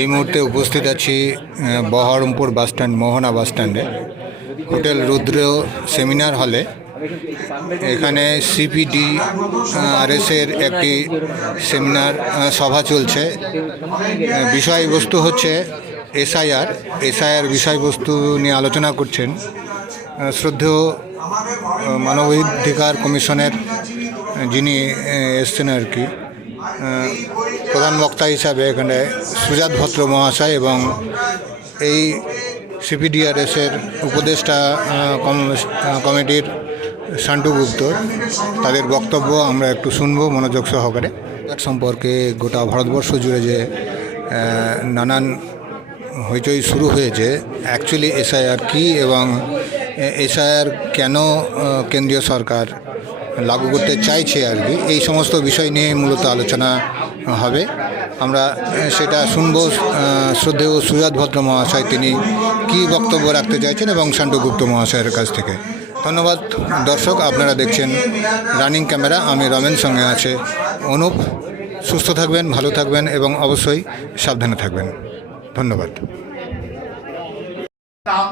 এই মুহূর্তে উপস্থিত আছি বহরমপুর বাসস্ট্যান্ড মোহনা বাসস্ট্যান্ডে হোটেল রুদ্র সেমিনার হলে এখানে সিপিডি আরএসের একটি সেমিনার সভা চলছে। বিষয়বস্তু হচ্ছে এসআইআর এসআইআর বিষয়বস্তু নিয়ে আলোচনা করছেন শ্রদ্ধেয় মানবাধিকার কমিশনের যিনি এসছেন আর কি। প্রধান বক্তা হিসাবে এখানে সুজাত ভদ্র মহাশয় এবং এই সিপিডিআরএসের উপদেষ্টা কমিটির শান্টু গুপ্ত, তাদের বক্তব্য আমরা একটু শুনব মনোযোগ সহকারে। তার সম্পর্কে গোটা ভারতবর্ষ জুড়ে যে নানান হইচই শুরু হয়েছে অ্যাকচুয়ালি এসআইআর কী এবং এসআইআর কেন কেন্দ্রীয় সরকার লাগু করতে চাইছে আর কি, এই সমস্ত বিষয় নিয়ে মূলত আলোচনা হবে। আমরা সেটা শুনব শ্রদ্ধেয় সুজাত ভদ্র মহাশয়, তিনি কী বক্তব্য রাখতে চাইছেন এবং শান্তগুপ্ত মহাশয়ের কাছ থেকে। ধন্যবাদ, দর্শক, আপনারা দেখছেন রানিং ক্যামেরা। আমি রমেন, সঙ্গে আছে অনুপ। সুস্থ থাকবেন, ভালো থাকবেন এবং অবশ্যই সাবধানে থাকবেন। ধন্যবাদ। হ্যাঁ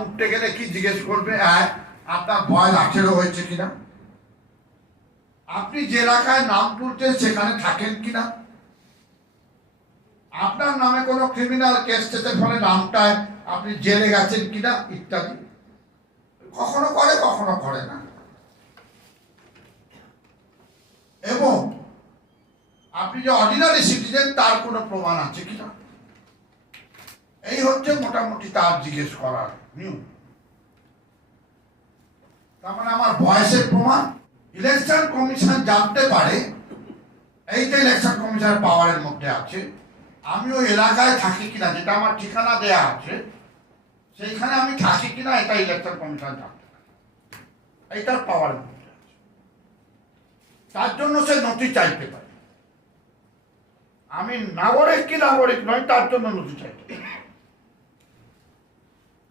আপনি যে এলাকায় নাম তুলছেন সেখানে থাকেন কিনা? আপনার নামে কোনো ক্রিমিনাল কেস টেসের ফলে নামটায় আপনি জেলে গেছেন কিনা ইত্যাদি। কখনো করে কখনো করে না। এবং আপনি যে অর্ডিনারি সিটিজেন তার কোনো প্রমাণ আছে কিনা? এই হচ্ছে মোটামুটি তার জিজ্ঞেস করার নিয়ম। তার মানে আমার বয়সের প্রমাণ ইলেকশন কমিশন জানতে পারে, এইটা ইলেকশন কমিশনের পাওয়ারের মধ্যে আছে। আমি ওই এলাকায় থাকি কিনা, যেটা আমার ঠিকানা দেয়া আছে, সেইখানে আমি থাকি কিনা, এটা ইলেকশন কমিশন জানতে এইটার আছে। তার জন্য সে নথি চাইতে পারে। আমি নাগরিক কি নাগরিক নয়, তার জন্য নথি চাইতে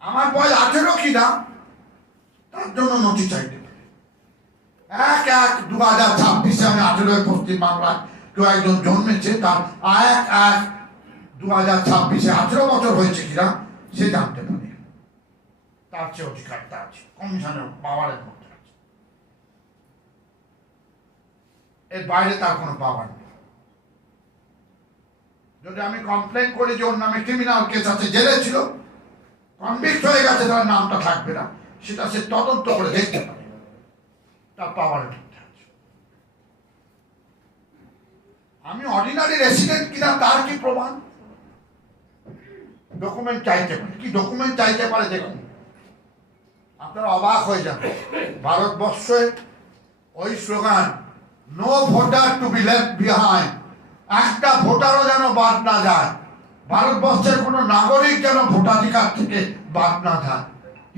আমার বয়স আঠেরো কিনা, তার জন্য নথি চাইতে পারে। এক এক দু হাজার ছাব্বিশে আমি আঠেরো পশ্চিম বাংলায় কেউ একজন জন্মেছে, তার এক এক দু হাজার ছাব্বিশে আঠেরো বছর হয়েছে কিনা, সে জানতে পারে। তার চেয়ে অধিকারটা আছে কমিশনের পাওয়ারের মধ্যে আছে। এর বাইরে তার কোনো পাওয়ার নেই। যদি আমি কমপ্লেন করি যে ওর নামে ক্রিমিনাল কেস আছে, জেলে ছিল কনভিক্ট হয়ে গেছে, তার নামটা থাকবে না। সেটা সে তদন্ত করে দেখতে পারে। তার মধ্যে আছে। আমি অর্ডিনারি রেসিডেন্ট কিনা, তার কি প্রমাণ? ডকুমেন্ট চাইতে পারে। কি ডকুমেন্ট চাইতে পারে দেখুন। আপনারা অবাক হয়ে যাবেন ভারতবর্ষে ওই slogan no voter to be left behind একটা ভোটারও যেন বাদ না যায়। ভারতবর্ষের কোনো নাগরিক যেন ভোটাধিকার থেকে বাদ না যায়।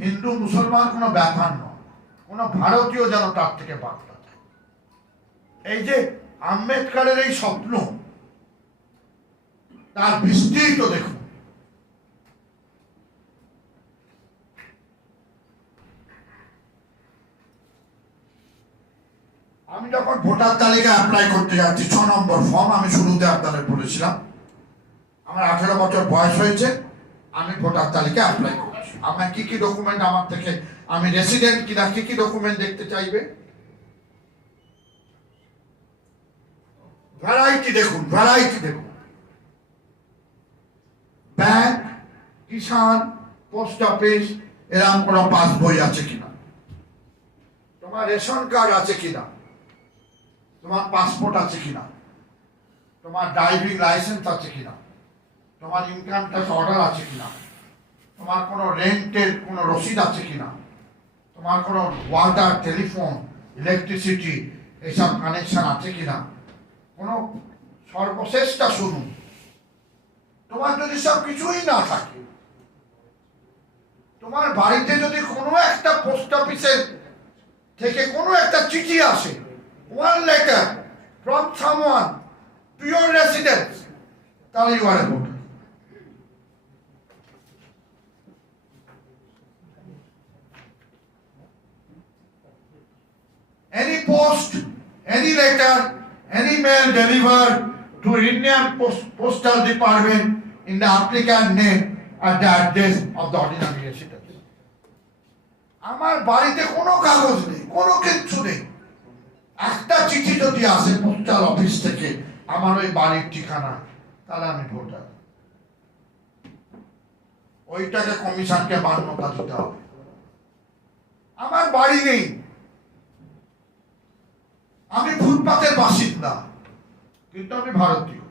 হিন্দু, মুসলমান কোনো ব্যাপার নয়। কোনো ভারতীয় যেন তার থেকে বাদ না যায়। এই যে আম্বেদকারের এই স্বপ্ন, তার বিস্তৃত দেখুন। আমি যখন ভোটার তালিকা অ্যাপ্লাই করতে যাচ্ছি, ছ নম্বর ফর্ম আমি শুরুতে আপনাদের বলেছিলাম। আমার আঠেরো বছর বয়স হয়েছে, আমি ভোটার তালিকা অ্যাপ্লাই করছি। আমার কি কি ডকুমেন্ট আমার থেকে, আমি রেসিডেন্ট কিনা, কি কি ডকুমেন্ট দেখতে চাইবে? ভ্যারাইটি দেখুন ভ্যারাইটি দেখুন। ব্যাংক কিষান পোস্ট অফিস এরকম কোনো পাস বই আছে কিনা? তোমার রেশন কার্ড আছে কিনা? তোমার পাসপোর্ট আছে কিনা? তোমার ড্রাইভিং লাইসেন্স আছে কিনা? তোমার ইনকাম ট্যাক্স অর্ডার আছে কিনা? তোমার কোনো রেন্টের কোনো রসিদ আছে কিনা? তোমার কোনো ওয়াটার টেলিফোন ইলেকট্রিসিটি এইসব কানেকশন আছে কিনা? কোনো সর্বশেষটা শুনুন। তোমার যদি সব কিছুই না থাকে, তোমার বাড়িতে যদি কোনো একটা পোস্ট অফিসের থেকে কোনো একটা চিঠি আসে one letter from someone to your residence তাহলে you are a voter any post, any letter, any mail delivered to Indian Post, Postal Department in the applicant name and the address of the ordinary residence. আমার বাড়িতে কোনো কাগজ নেই কোনো কিচ্ছু নেই একটা চিঠি যদি আসে পোস্টাল অফিস থেকে, আমার ওই বাড়ির ঠিকানা, তাহলে আমি ভোটার। ওইটাকে কমিশনকে মান্যতা দিতে হবে। আমার বাড়ি নেই। আমি ফুটপাতের বাসিন্দা, কিন্তু আমি ভারতীয়।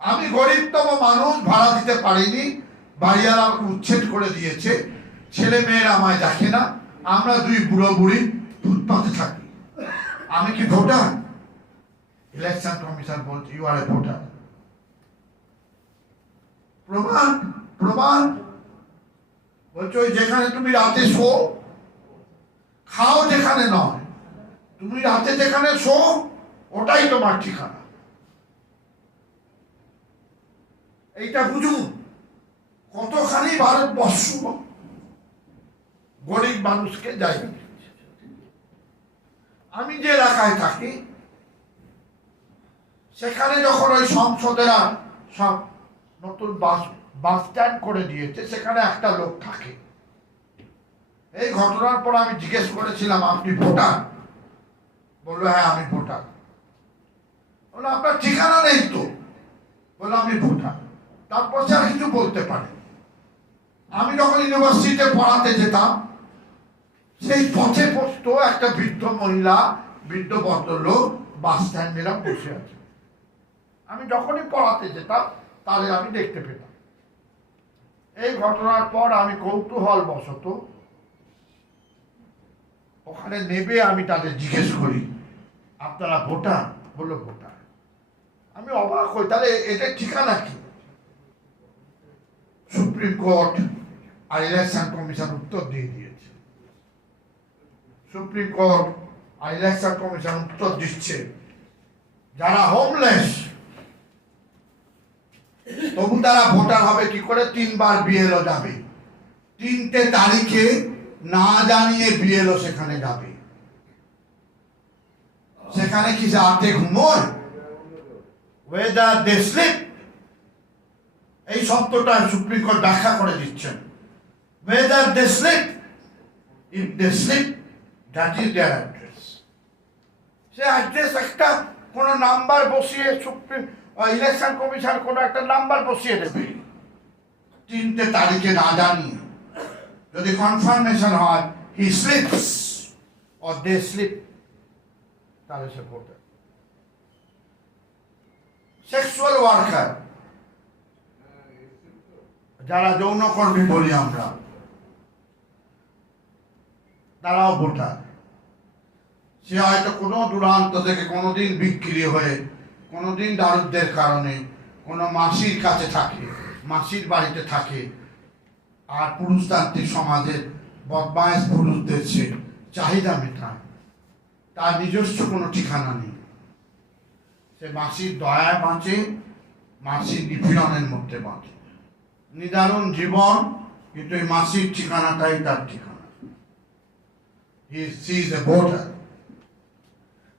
আমি গরিবতম মানুষ, ভাড়া দিতে পারিনি, বাড়িওয়ালা আমাকে উচ্ছেদ করে দিয়েছে ছেলে মেয়েরা আমায় দেখে না, আমরা দুই বুড়ো বুড়ি ফুটপাতে থাকি। আমি কি ভোটার? ইলেকশন কমিশন বলছে ইউ আর এ ভোটার প্রমাণ প্রমাণ। বলছো যেখানে তুমি রাতে শো, খাও যেখানে নয়। তুমি রাতে যেখানে শো, ওটাই তোমার ঠিকানা। এইটা বুঝুন, কতখানি ভারতবর্ষ গরিব মানুষকে দিচ্ছে। আমি যে এলাকায় থাকি, সেখানে যখন ওই সংসদেরা সব নতুন বাস বাস স্ট্যান্ড করে দিয়েছে, সেখানে একটা লোক থাকে। এই ঘটনার পর আমি জিজ্ঞেস করেছিলাম, আপনি ভোটার? বলল হ্যাঁ আমি ভোটার। বলল, আপনার ঠিকানা নেই তো? বলল, আমি ভোটার। তারপর সে আর কিছু বলতে পারে আমি যখন ইউনিভার্সিটিতে পড়াতে যেতাম সেই পথে পথ একটা বৃদ্ধ মহিলা, বৃদ্ধ ভদ্রলোক বাস স্ট্যান্ড মেলাম বসে আছে। আমি যখনই পড়াতে যেতাম তাদের আমি দেখতে পেতাম। এই ঘটনার পর আমি কৌতূহল বশত ওখানে নেবে আমি তাদের জিজ্ঞেস করি, আপনারা ভোটার? বলল, ভোটার। আমি অবাক হই, তাহলে এটা ঠিকানা কি? সুপ্রিম কোর্ট আর ইলেকশন কমিশন উত্তর দিয়ে দিয়েছে। সুপ্রিম কোর্ট আর ইলেকশন কমিশন উত্তর দিচ্ছে। যারা হোমলেস তবু তারা ভোটার হবে কি করে? তিনবার বিএলও যাবে। তিনটে তারিখে না জানিয়ে বিএলও সেখানে যাবে। সেখানে কি রাতে ঘুমোয় ওয়েদার দে স্লিপ এই শব্দটা সুপ্রিম কোর্ট ব্যাখ্যা করে দিচ্ছেন। Whether they sleep if they that is their address say address একটা, কোনো নাম্বার বসিয়ে সুপ্রিম ইলেকশন কমিশন কোনো একটা নাম্বার বসিয়ে দেবে। তিনটে তারিখে না জানিয়ে। যদি কনফার্মেশন হয় he sleeps or they sleep তাহলে সে ভোটার সেক্সুয়াল ওয়ার্কার যারা যৌনকর্মী বলি আমরা তারাও ভোটার সে হয়তো কোনো দূরান্ত থেকে কোনোদিন বিক্রি হয়ে, কোনোদিন দারিদ্রের কারণে কোনো মাসির কাছে থাকে, মাসির বাড়িতে থাকে। আর পুরুষতান্ত্রিক সমাজের বদমাইশ পুরুষদের সে চাহিদা মেটায়। তার নিজস্ব কোনো ঠিকানা নেই। সে মাসির দয়ায় বাঁচে, মাসির নিপীড়নের মধ্যে বাঁচে। নিদারুণ জীবন, কিন্তু এই মাসির ঠিকানাটাই তার ঠিকানা।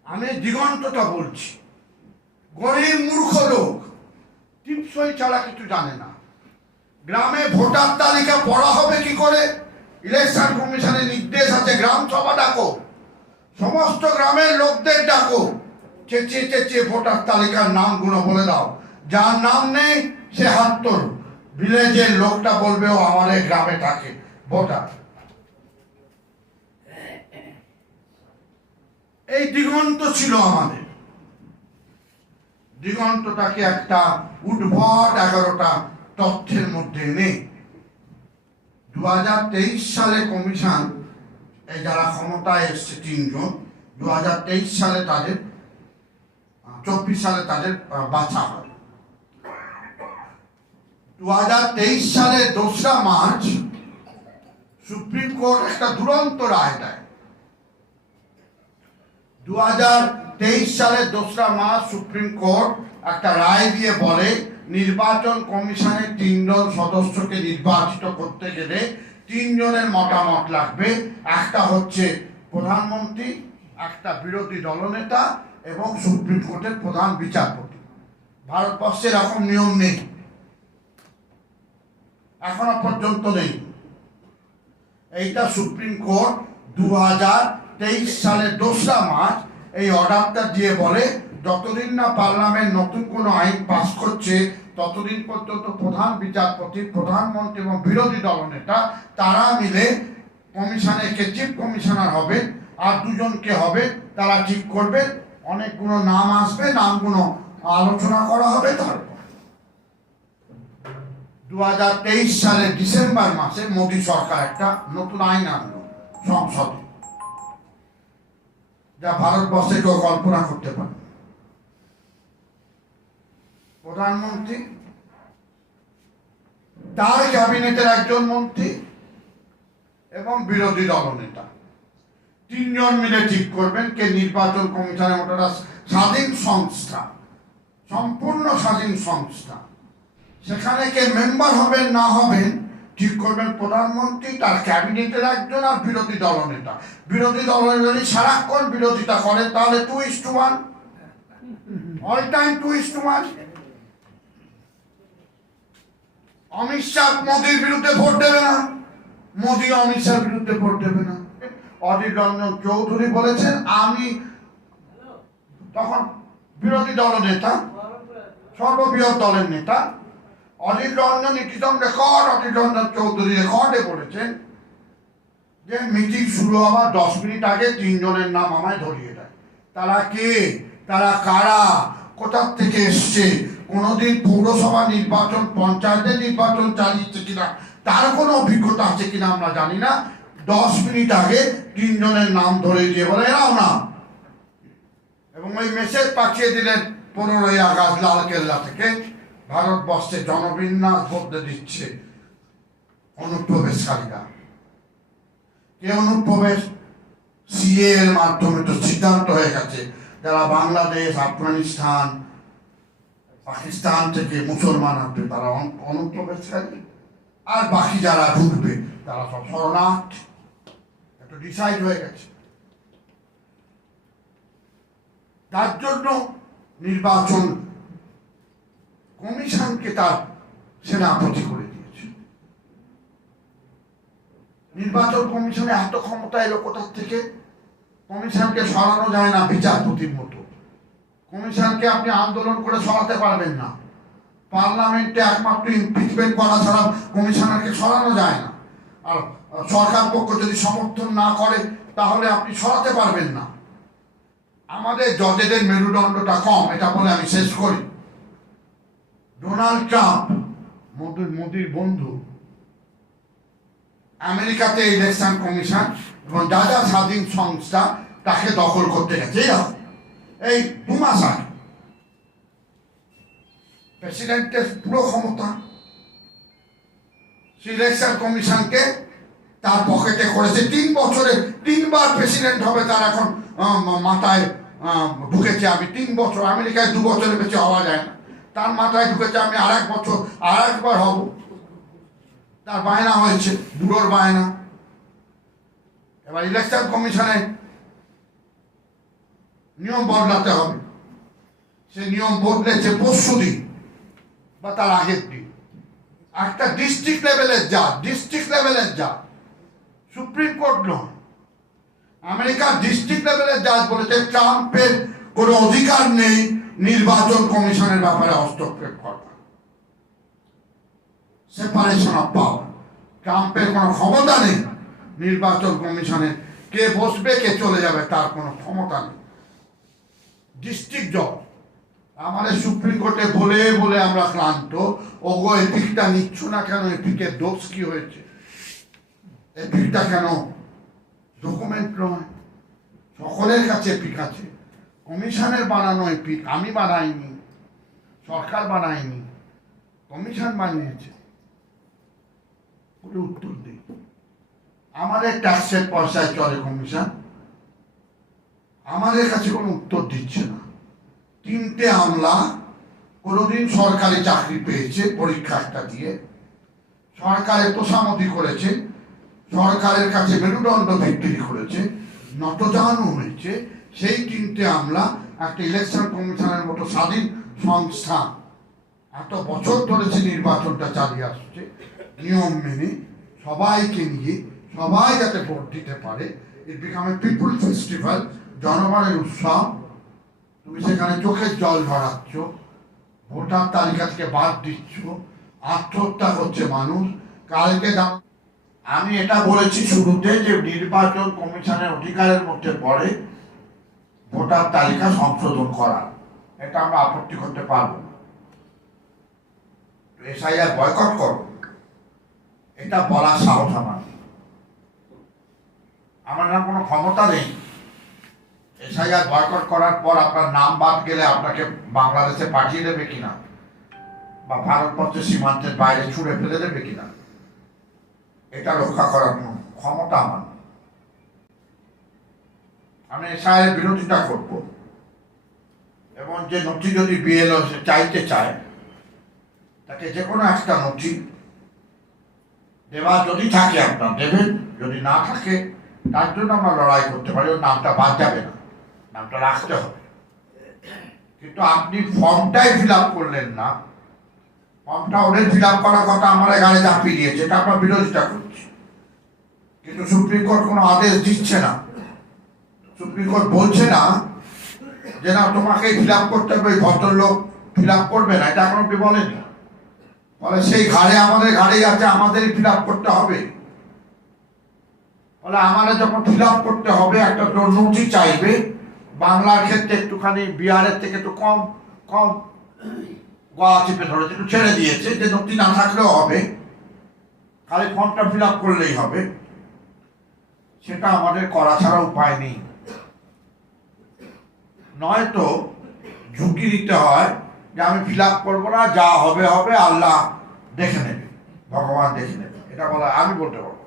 আমি দিগন্তটা বলছি। গরিব মূর্খ লোক। টিপসই ছাড়া কিছু জানে না। গ্রামে ভোটার তালিকা পড়া হবে কি করে? ইলেকশন কমিশনের নির্দেশ আছে, গ্রাম সভা ডাকো। সমস্ত গ্রামের লোকদের ডাকো। চেঁচিয়ে চেঁচিয়ে ভোটার তালিকার নামগুলো বলে দাও। যার নাম নেই, সে হাত তোল। ভিলেজের লোকটা বলবে, ও আমার গ্রামে থাকে। ভোটার। এই দিগন্ত ছিল আমাদের। দিগন্তটাকে একটা উদ্ভট এগারোটা তথ্যের মধ্যে নেই দু সালে কমিশন যারা ক্ষমতায় এসছে তিনজন দু সালে তাদের চব্বিশ সালে তাদের বাছা হয়। দু সালে দোসরা মার্চ সুপ্রিম কোর্ট একটা দুরন্ত রায় দেয়। দু হাজার তেইশ সালের দোসরা মার্চ সুপ্রিম কোর্ট একটা রায় দিয়ে বলে, নির্বাচন কমিশনের তিনজন সদস্যকে নির্বাচিত করতে গেলে তিনজনের মতামত লাগবে। একটা হচ্ছে প্রধানমন্ত্রী, একটা বিরোধী দলনেতা এবং সুপ্রিম কোর্টের প্রধান বিচারপতি। ভারতবর্ষে এরকম নিয়ম নেই। এখনও পর্যন্ত নেই। এইটা সুপ্রিম কোর্ট দু হাজার তেইশ সালের দোসরা মার্চ এই অর্ডারটা দিয়ে বলে, যতদিন না পার্লামেন্ট নতুন কোনো আইন পাস করছে, ততদিন পর্যন্ত প্রধান বিচারপতি, প্রধানমন্ত্রী এবং বিরোধী দলনেতা তারা মিলে কমিশনের কে চিফ কমিশনার হবে, আর দুজনকে হবে, তারা ঠিক করবে। অনেকগুলো নাম আসবে, নামগুলো আলোচনা করা হবে তারপর। দু হাজার তেইশ সালের ডিসেম্বর মাসে মোদী সরকার একটা নতুন আইন আনলো, সংসদে। যা ভারতবর্ষে কেউ কল্পনা করতে পারে। প্রধানমন্ত্রী, তার ক্যাবিনেটের একজন মন্ত্রী এবং বিরোধী দলনেতা। তিনজন মিলে ঠিক করবেন কে নির্বাচন কমিশনের মতো স্বাধীন সংস্থা, সম্পূর্ণ স্বাধীন সংস্থা। সেখানে কে মেম্বার হবেন না হবেন ঠিক করবেন প্রধানমন্ত্রী, তার ক্যাবিনেটের একজন আর বিরোধী দলনেতা বিরোধী দলনেতা যদি সারাক্ষণ বিরোধিতা করেন তাহলে two is to one all time two is to one Amit Shah মোদির বিরুদ্ধে ভোট দেবে না। মোদি অমিত শাহ বিরুদ্ধে ভোট দেবে না। অধীর রঞ্জন চৌধুরী বলেছেন, আমি তখন বিরোধী দল নেতা, সর্ববৃহৎ দলের নেতা। অধীর রঞ্জন ইটিজম রেকর্ড অধীর রঞ্জন চৌধুরী রেকর্ডে বলেছেন যে মিটিং শুরু হওয়ার দশ মিনিট আগে তিনজনের নাম আমায় ধরিয়ে দেয়। তারা কে? তারা কারা? কোথার থেকে এসছে? কোনোদিন পৌরসভা নির্বাচন, পঞ্চায়েতের নির্বাচন চালিয়েছে কিনা? তার কোনো অভিজ্ঞতা আছে কিনা আমরা জানি না। দশ মিনিট আগে তিনজনের নাম ধরে দিয়ে বলে এরাও না। এবং ওই মেসেজ পাঠিয়ে দিলেন পনেরোই আগস্ট লালকেল্লা থেকে। ভারতবর্ষে জনবিন্যাস বদলে দিচ্ছে অনুপ্রবেশকারীরা। কে অনুপ্রবেশ? সিএ এর মাধ্যমে তো সিদ্ধান্ত হয়ে গেছে যারা বাংলাদেশ, আফগানিস্তান, পাকিস্তান থেকে মুসলমান আসবে তারা অন- অনুপ্রবেশকারী। আর বাকি যারা ঢুকবে তারা সব শরণার্থী। একটু ডিসাইড হয়ে গেছে। তার জন্য নির্বাচন কমিশনকে তার সেনাপতি করে দিয়েছে। নির্বাচন কমিশনে এত ক্ষমতা এলো কোথার থেকে? কমিশনকে সরানো যায় না বিচারপতির মতো। কমিশনকে আপনি আন্দোলন করে সরাতে পারবেন না। পার্লামেন্টে একমাত্র ইমপিচমেন্ট করা ছাড়া কমিশনারকে সরানো যায় না। আর সরকার পক্ষ যদি সমর্থন না করে, তাহলে আপনি সরাতে পারবেন না। আমাদের জজেদের মেরুদণ্ডটা কম, এটা বলে আমি শেষ করি। ডোনাল্ড ট্রাম্প মোদির বন্ধু, আমেরিকাতে ইলেকশন কমিশন এবং যা যা স্বাধীন সংস্থা তাকে দখল করতে গেছে। এই দু আগে প্রেসিডেন্টের পুরো ক্ষমতা ইলেকশন কমিশনকে তার পকেটে করেছে। তিন বছরে তিনবার প্রেসিডেন্ট হবে তার এখন মাথায় ঢুকেছে। আমি তিন বছর, আমেরিকায় দু বছরের বেশি হওয়া যায় না। তার মাথায় ঢুকেছে, আমি আর এক বছর আর একবার হব। তার বায়না হয়েছে বুড়োর বায়না। এবার ইলেকশন কমিশনে নিয়ম বদলাতে হবে। সে নিয়ম বদলেছে পরশু দিন, বা তার আগের দিন। একটা ডিস্ট্রিক্ট লেভেলের যা ডিস্ট্রিক্ট লেভেলের যা সুপ্রিম কোর্ট নয়। আমেরিকার ডিস্ট্রিক্ট লেভেলের জাজ বলেছে, ট্রাম্পের কোনো অধিকার নেই নির্বাচন কমিশনের ব্যাপারে হস্তক্ষেপ করার সেপারেশন অফ পাওয়ার ট্রাম্পের কোনো ক্ষমতা নেই। নির্বাচন কমিশনে কে বসবে, কে চলে যাবে, তার কোনো ক্ষমতা নেই। ডিস্ট্রিক্ট জজ আমাদের সুপ্রিম কোর্টে বলে বলে আমরা ক্লান্ত। ওগো, এপিকটা নিচ্ছ না কেন? এপিকের দোষ কি হয়েছে? এপিকটা কেন? ডকুমেন্ট নয়। সকলের কাছে এপিক আছে। কমিশনের বানানো এপিক আমি বানাইনি, সরকার বানায়নি কমিশন বানিয়েছে। উত্তর নেই আমাদের ট্যাক্সের পয়সায় চলে কমিশন। আমাদের কাছে কোনো উত্তর দিচ্ছে না। তিনটে আমলা কোনোদিন সরকারি চাকরি পেয়েছে পরীক্ষাটা দিয়ে। সরকারে তোষামতি করেছে, সরকারের কাছে মেরুদণ্ড বিক্রি করেছে, নতজানু হয়েছে সেই তিনটে আমলা একটা ইলেকশন কমিশনের মতো স্বাধীন সংস্থা। এত বছর ধরে সে নির্বাচনটা চালিয়ে আসছে, নিয়ম মেনে সবাইকে নিয়ে, সবাই যাতে ভোট দিতে পারে it became a people festival জনগণের উৎসব। তুমি সেখানে চোখের জল ঝরাচ্ছ, ভোটার তালিকা থেকে বাদ দিচ্ছ, আত্মহত্যা করছে মানুষ। কালকে আমি এটা বলেছি শুরুতে যে নির্বাচন কমিশনের অধিকারের মধ্যে পড়ে ভোটার তালিকা সংশোধন করা। এটা আমরা আপত্তি করতে পারব না। এসআইআর বয়কট করো। এটা বলার সাহস আমার আমার না কোনো ক্ষমতা নেই। এসআইআর বয়কট করার পর আপনার নাম বাদ গেলে আপনাকে বাংলাদেশে পাঠিয়ে দেবে কিনা? বা ভারতবর্ষের সীমান্তের বাইরে ছুড়ে ফেলে দেবে কিনা? এটা রক্ষা করার ক্ষমতা আমার। আমি এসআইয়ের বিরোধিতা করব। এবং যে নথি যদি বিএলও চাইতে চায়, তাকে যে কোনো একটা নথি দেওয়া যদি থাকে আপনার দেবেন, যদি না থাকে, তার জন্য আমরা লড়াই করতে পারি নামটা বাদ যাবে না, নামটা রাখতে হবে। কিন্তু আপনি ফর্মটাই ফিল আপ করলেন না, ফর্মটা ওদের ফিল আপ করার কথা আমার এখানে চাপিয়ে দিয়েছে, এটা আমরা বিরোধিতা করছি। কিন্তু সুপ্রিম কোর্ট কোনো আদেশ দিচ্ছে না। সুপ্রিম কোর্ট বলছে না যে না, তোমাকে ফিল করতে হবে ভদ্রলোক ফিল আপ করবে না, এটা এখনও বলেনি। বলে সেই ঘাড়ে আমাদের ঘাড়েই আছে, আমাদেরই ফিল করতে হবে। বলে আমাদের যখন ফিল করতে হবে, একটা নথি চাইবে, বাংলার ক্ষেত্রে একটুখানি, বিহারের থেকে একটু কম কম গলা চিপে ধরেছে একটু ছেড়ে দিয়েছে, যে নথি না থাকলেও হবে। খালি ফর্মটা ফিল করলেই হবে। সেটা আমাদের করা ছাড়া উপায় নেই। নয়তো ঝুঁকি নিতে হয় যে আমি ফিল আপ করব না, যা হবে হবে, আল্লাহ দেখে নেবে, ভগবান দেখে নেবে। এটা বলা, আমি বলতে পারব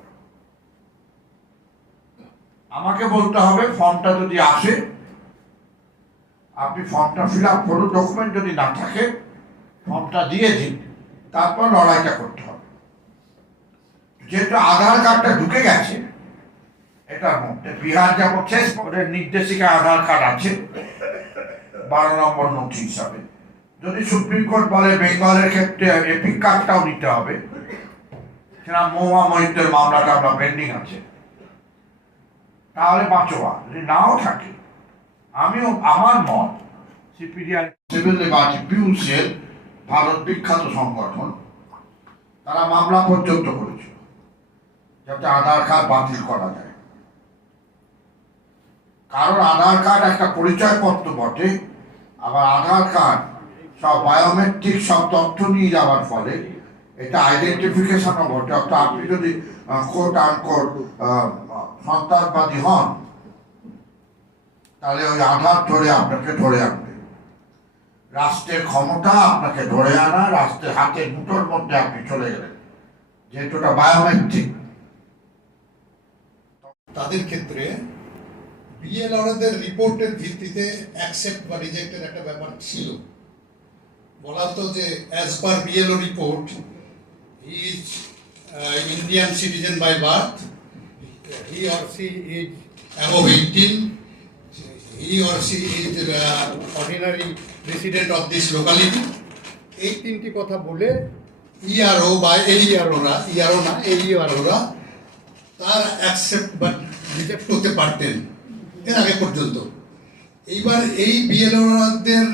আমাকে বলতে হবে, ফর্মটা যদি আসে, আপনি ফর্মটা ফিল আপ করুন ডকুমেন্ট যদি না থাকে, ফর্মটা দিয়ে দিন, তারপর লড়াইটা করতে হবে। যেহেতু আধার কার্ডটা ঢুকে গেছে মধ্যে বিহার শেষ নির্দেশিকা আধার কার্ড আছে। বারো নম্বর নথি হিসাবে। যদি সুপ্রিম কোর্ট বলে বেঙ্গলের ক্ষেত্রে এপিক কার্ডটাও নিতে হবে, সেটা মহুয়া মহিতের মামলাটা আমরা পেন্ডিং আছে। তাহলে বাঁচোয়া যদি নাও থাকে, আমিও, আমার মত C P D R civil liberty পিউসের Bharat বিখ্যাত সংগঠন, তারা মামলা পর্যন্ত করেছিল, যাতে আধার কার্ড বাতিল করা যায়। কারণ আধার কার্ড একটা পরিচয়পত্র বটে। আবার আধার কার্ড সব বায়োমেট্রিক সব তথ্য নিয়ে যাওয়ার ফলে এটা আইডেন্টিফিকেশনও বটে। অর্থাৎ আপনি যদি কোর্ট আন কোর্ট সন্ত্রাসবাদী হন, তাহলে ওই আধার ধরে আপনাকে ধরে আনবে। রাষ্ট্রের ক্ষমতা আপনাকে ধরে আনা, রাষ্ট্রের হাতে মুঠোর মধ্যে আপনি চলে গেলেন। যেহেতু ওটা বায়োমেট্রিক তাদের ক্ষেত্রে বিএলআরদের রিপোর্টের ভিত্তিতে অ্যাকসেপ্ট বা রিজেক্টের একটা ব্যাপার ছিল। বলা হতো যে as per BLO report is Indian citizen by birth he or she is above eighteen he or she is ordinary resident of this locality এই তিনটি কথা বলে ইআরও বা এলিআরওরা ইআরও না এলিআরওরা তার অ্যাকসেপ্ট বা রিজেক্ট করতে পারতেন। এর আগে পর্যন্ত। এইবার এই বিএলওদের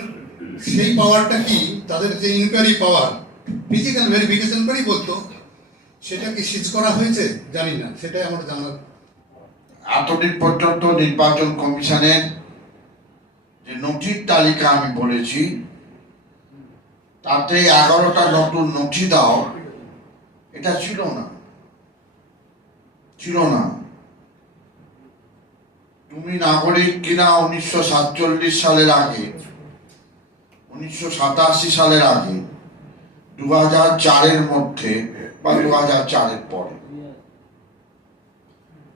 সেই পাওয়ারটা কি? তাদের যে ইনকোয়ারি পাওয়ার ফিজিক্যাল ভেরিফিকেশন করেই বলতো। সেটা কি সিজ করা হয়েছে? জানি না, সেটাই আমার জানার। এতদিন পর্যন্ত নির্বাচন কমিশনের যে নথির তালিকা আমি বলেছি, তাতে এগারোটা নতুন নথি দাও, এটা ছিল না। ছিল না। তুমি নাগরিক কিনা উনিশশো সাতচল্লিশ সালের আগে? উনিশশো সাতাশি সালের আগে। দু হাজার চারের মধ্যে বা দু হাজার চারের পরে।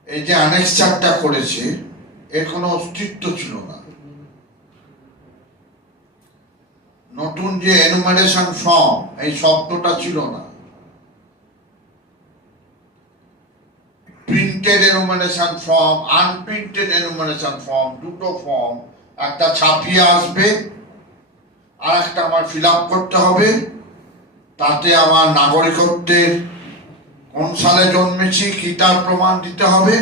এই যে অ্যানেক্সারটা করেছে এর কোনো অস্তিত্ব ছিল না। নতুন যে এনুমারেশন ফর্ম এই শব্দটা ছিল না। Printed enumeration form unprinted enumeration form দুটো ফর্ম একটা ছাপিয়ে আসবে আর একটা আমার ফিল করতে হবে, তাতে আমার নাগরিকত্বের কোন সালে জন্মেছি, কি তার প্রমাণ দিতে হবে,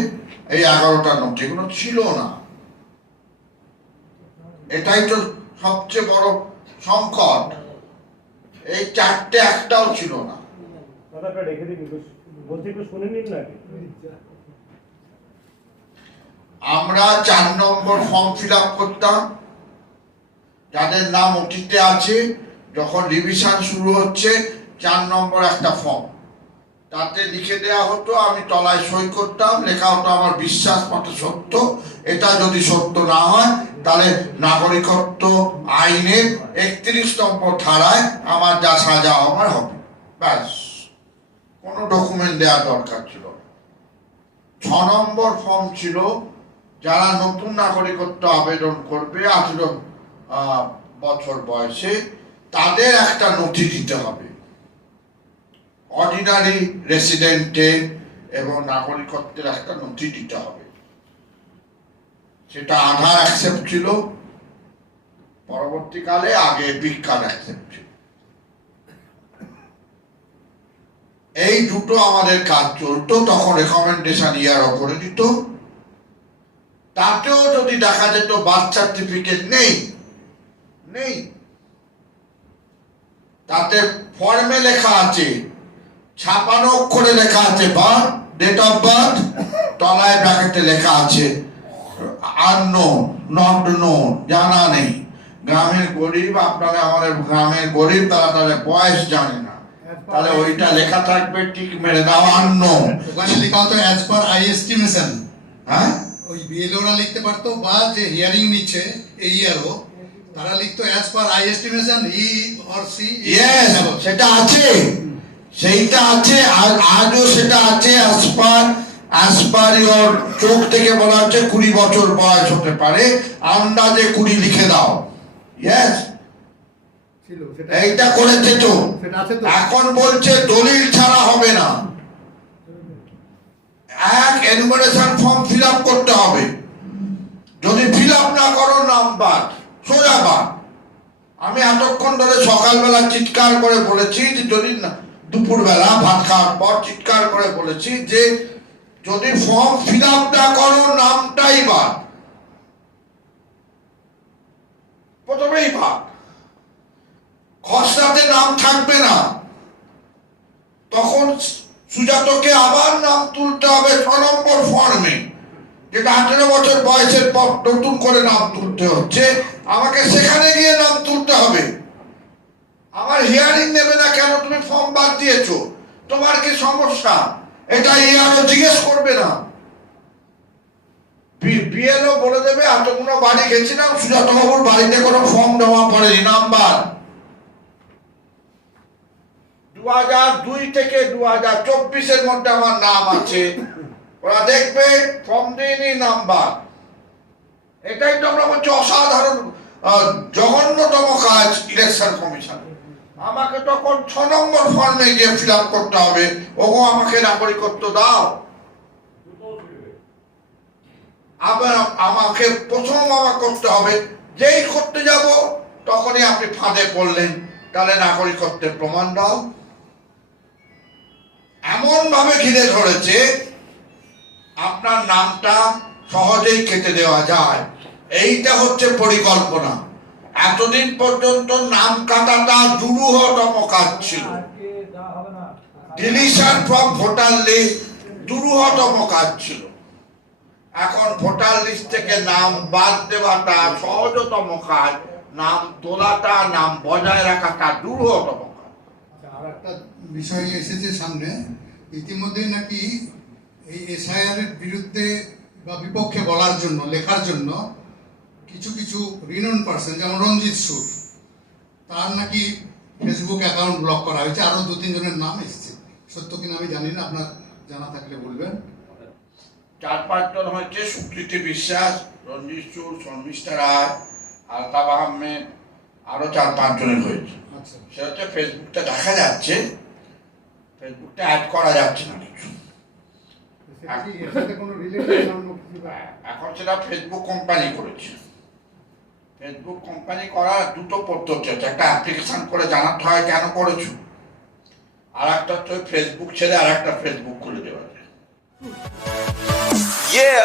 এই এগারোটা নোট এগুলো ছিল না। এটাই তো সবচেয়ে বড় সংকট। এই চারটে একটাও ছিল না। কথাটা রেখে দিন বলছি, একটু শুনে নিন না আমরা চার নম্বর ফর্ম ফিল করতাম। যাদের নাম অতীতে আছে, যখন রিভিশন শুরু হচ্ছে, চার নম্বর একটা ফর্ম তাতে লিখে দেওয়া হতো, আমি তলায় সই করতাম, লেখা হতো আমার বিশ্বাস মতো সত্য। এটা যদি সত্য না হয়, তাহলে নাগরিকত্ব আইনের একত্রিশ নম্বর ধারায় আমার যা সাজা আমার হবে। ব্যাস। কোনো ডকুমেন্ট দেওয়া দরকার ছিল ছ নম্বর ফর্ম ছিল যারা নতুন নাগরিকত্ব আবেদন করবে আঠেরো বছর বয়সে, তাদের একটা নথি দিতে হবে। অর্ডিনারি রেসিডেন্টে এবং নাগরিকত্বের একটা নথি দিতে হবে। সেটা আধা অ্যাকসেপ্ট ছিল, পরবর্তীকালে আগে বিজ্ঞান অ্যাকসেপ্ট ছিল। এই দুটো আমাদের কাজ চলতো, তখন রেকমেন্ডেশন ইয়ারও করে দিত তাতেও যদি দেখা যেত বার্থ সার্টিফিকেট নেই নেই। তাতে ফর্মে লেখা আছে ছাপানো অক্ষরে লেখা আছে বার্থ ডেট অফ বার্থ তলায় ব্র্যাকেটে লেখা আছে নট নো জানা নেই। গ্রামের গরিব আপনারা আমাদের গ্রামের গরিব তারা তাদের বয়স জানে না। তাহলে ওইটা লেখা থাকবে ঠিক মেরে দাও আননো ওখানে লেখা হতো অ্যাজ পার আই এস্টিমেশন হ্যাঁ? ওই বিএলওরা লিখতে পারতো বা যে হিয়ারিং নিচ্ছে এই ইয়ারও তারা লিখতো as per I estimation he or she yes সেটা আছে। সেইটা আছে আর আজও সেটা আছে আসপার আসপার ইওর চোখ থেকে বলা হচ্ছে কুড়ি বছর বয়স হতে পারে। আন্দাজে কুড়ি লিখে দাও। ইয়েস এইটা করেছে তো। সেটা তো। এখন বলছে দলিল ছাড়া হবে না। এক এনুমারেশন ফর্ম ফিল করতে হবে। যদি ফিল না করো নাম বাদ সোজা বাদ। আমি এতক্ষণ ধরে সকালবেলা চিৎকার করে বলেছি যে যদি দুপুরবেলা ভাত খাওয়ার পর চিৎকার করে বলেছি যে যদি ফর্ম ফিল না করো, নামটাই বাদ। প্রথমেই বাদ। খসড়াতে নাম থাকবে না। তখন সুজাতকে আবার নাম তুলতে হবে ছ নম্বর ফর্মে যেটা আঠেরো বছর বয়সের পর নতুন করে নাম তুলতে হচ্ছে। আমাকে সেখানে গিয়ে নাম তুলতে হবে। আমার হিয়ারিং নেবে না কেন? তুমি ফর্ম বাদ দিয়েছ। তোমার কি সমস্যা? এটা ইয়ারও জিজ্ঞেস করবে না। বিএলও বলে দেবে, এতগুলো বাড়ি গেছিলাম সুজাত বাবুর বাড়িতে কোনো ফর্ম জমা পড়েনি, নাম্বার। দু হাজার দুই থেকে দু হাজার চব্বিশের মধ্যে আমার নাম আছে। ওরা দেখবে ফর্ম দিইনি নাম্বার এটাই তো আমরা বলছি অসাধারণ জঘন্যতম কাজ ইলেকশন কমিশন আমাকে তখন ছ নম্বর ফর্মে গিয়ে ফিল করতে হবে। ওগো, আমাকে নাগরিকত্ব দাও। আবার আমাকে প্রথম আমার করতে হবে। যেই করতে যাব, তখনই আপনি ফাঁদে পড়লেন। তাহলে নাগরিকত্বের প্রমাণ দাও। এমন ভাবে ঘিরে ধরেছে আপনার নামটা সহজেই কেটে দেওয়া যায়। এইটা হচ্ছে পরিকল্পনা। এতদিন পর্যন্ত নাম কাটাটা দুরূহতম কাজ ছিল। ডিলিশন ফ্রম ভোটার লিস্ট দুরূহতম কাজ ছিল। এখন ভোটার লিস্ট থেকে নাম বাদ দেওয়াটা সহজতম কাজ নাম তোলাটা নাম বজায় রাখাটা দুরূহতম কাজ। আচ্ছা, আর একটা বিষয় এসেছে সামনে। ইতিমধ্যে নাকি এই এসআইআর এর বিরুদ্ধে বা বিপক্ষে বলার জন্য লেখার জন্য কিছু কিছু রিনন পার্সন যেমন রঞ্জিত সুর তার নাকি ফেসবুক অ্যাকাউন্ট ব্লক করা হয়েছে। আরও দু তিনজনের নাম এসেছে। সত্য কিনা আমি জানি না আপনার জানা থাকলে বলবেন। চার পাঁচজন হচ্ছে সুকৃতি বিশ্বাস রঞ্জিত চুর শর্মিষ্ঠা রায় আলতাফ আহমেদ আরও চার পাঁচজনের হয়েছে। আচ্ছা। সে হচ্ছে ফেসবুকটা দেখা যাচ্ছে। ফেসবুকটা অ্যাড করা যাচ্ছে না কিছু হ্যাঁ, এখন সেটা ফেসবুক কোম্পানি করেছে। ফেসবুক কোম্পানি করার দুটো পদ্ধতি আছে একটা অ্যাপ্লিকেশন করে জানাতে হয় কেন করেছ? আর একটা হচ্ছে ফেসবুক ছেড়ে আর একটা ফেসবুক খুলে দেওয়া যায়। Yeah.